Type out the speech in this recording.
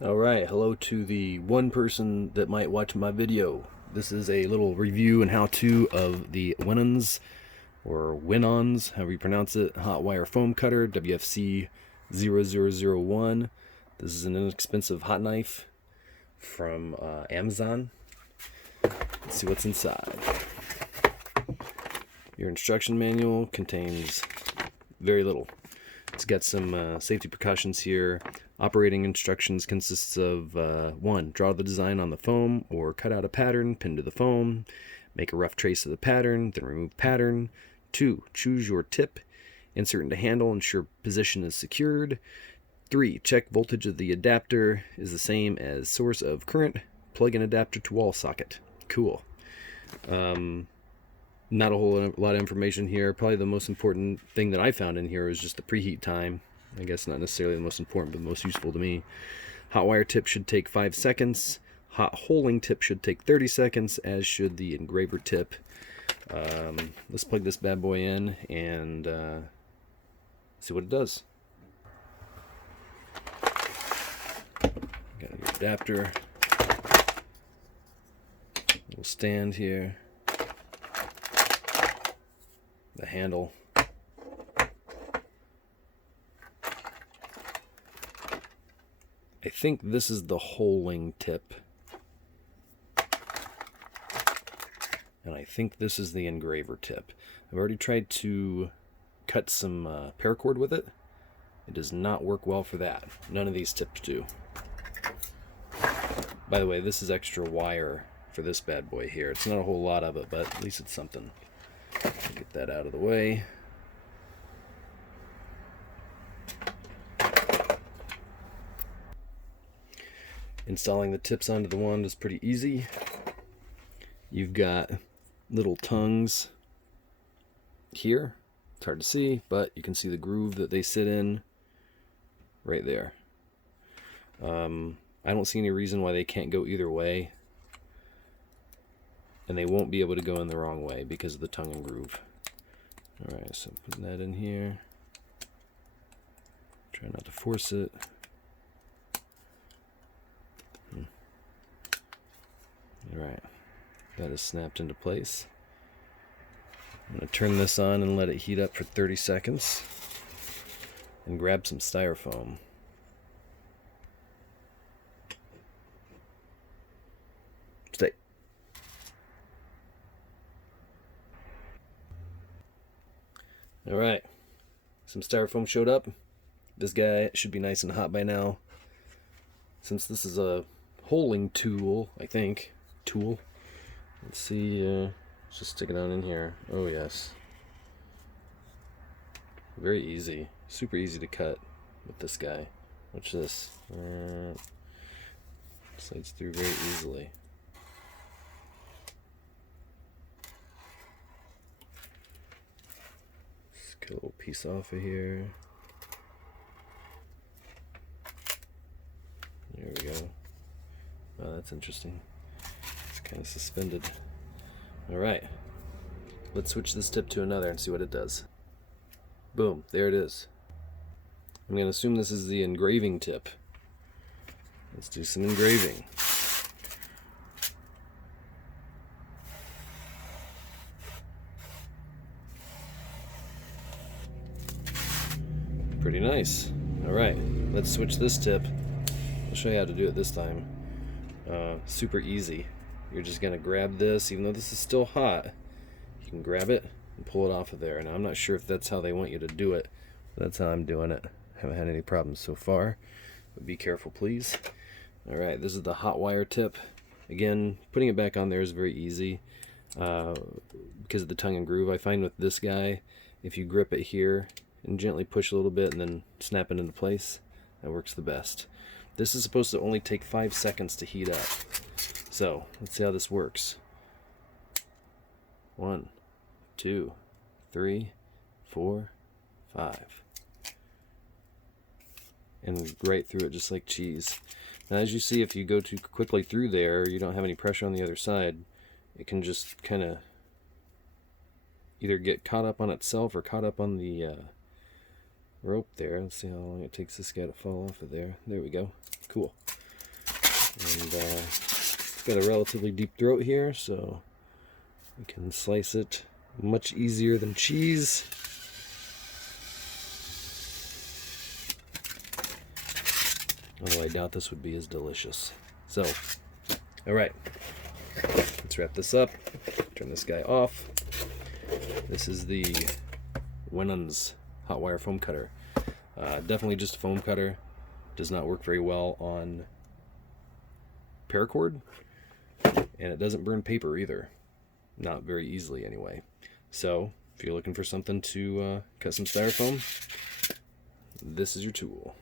Alright, hello to the one person that might watch my video. This is a little review and how-to of the Winons, or Winons, however you pronounce it, hot wire foam cutter, WFC-0001. This is an inexpensive hot knife from Amazon. Let's see what's inside. Your instruction manual contains very little. It's got some safety precautions here. Operating instructions consists of 1. Draw the design on the foam or cut out a pattern, pin to the foam, make a rough trace of the pattern, then remove pattern. 2. Choose your tip, insert into handle, ensure position is secured. 3. Check voltage of the adapter is the same as source of current, plug in adapter to wall socket. Cool. Not a whole lot of information here. Probably the most important thing that I found in here is just the preheat time. I guess not necessarily the most important, but the most useful to me. Hot wire tip should take 5 seconds. Hot holing tip should take 30 seconds, as should the engraver tip. Let's plug this bad boy in and see what it does. Got your adapter. Little stand here. The handle. I think this is the holing tip. And I think this is the engraver tip. I've already tried to cut some paracord with it. It does not work well for that. None of these tips do. By the way, this is extra wire for this bad boy here. It's not a whole lot of it, but at least it's something. Get that out of the way. Installing the tips onto the wand is pretty easy. You've got little tongues here. It's hard to see, but you can see the groove that they sit in right there. I don't see any reason why they can't go either way. And they won't be able to go in the wrong way because of the tongue and groove. Alright, so putting that in here. Try not to force it. Alright, that is snapped into place. I'm going to turn this on and let it heat up for 30 seconds. And grab some styrofoam. Stay. Alright, some styrofoam showed up. This guy should be nice and hot by now. Since this is a holing tool, I think. Let's see, let's just stick it on in here. Oh yes. Very easy. Super easy to cut with this guy. Watch this. Slides through very easily. Cut a little piece off of here. There we go. Oh, that's interesting. It's kind of suspended. Alright. Let's switch this tip to another and see what it does. Boom, there it is. I'm going to assume this is the engraving tip. Let's do some engraving. Pretty nice. Alright, let's switch this tip. I'll show you how to do it this time. Super easy. You're just going to grab this, even though this is still hot. You can grab it and pull it off of there. Now, I'm not sure if that's how they want you to do it, but that's how I'm doing it. Haven't had any problems so far, but be careful, please. Alright, this is the hot wire tip. Again, putting it back on there is very easy because of the tongue and groove. I find with this guy, if you grip it here and gently push a little bit and then snap it into place, that works the best. This is supposed to only take 5 seconds to heat up. So, let's see how this works. 1, 2, 3, 4, 5. And right through it just like cheese. Now as you see, if you go too quickly through there, you don't have any pressure on the other side, it can just kind of either get caught up on itself or caught up on the rope there. Let's see how long it takes this guy to fall off of there. There we go. Cool. And it's got a relatively deep throat here, so we can slice it much easier than cheese. Although I doubt this would be as delicious. So, alright, let's wrap this up, turn this guy off. This is the Winons hot wire foam cutter. Definitely just a foam cutter. Does not work very well on paracord, and it doesn't burn paper either. Not very easily anyway. So, if you're looking for something to cut some styrofoam, this is your tool.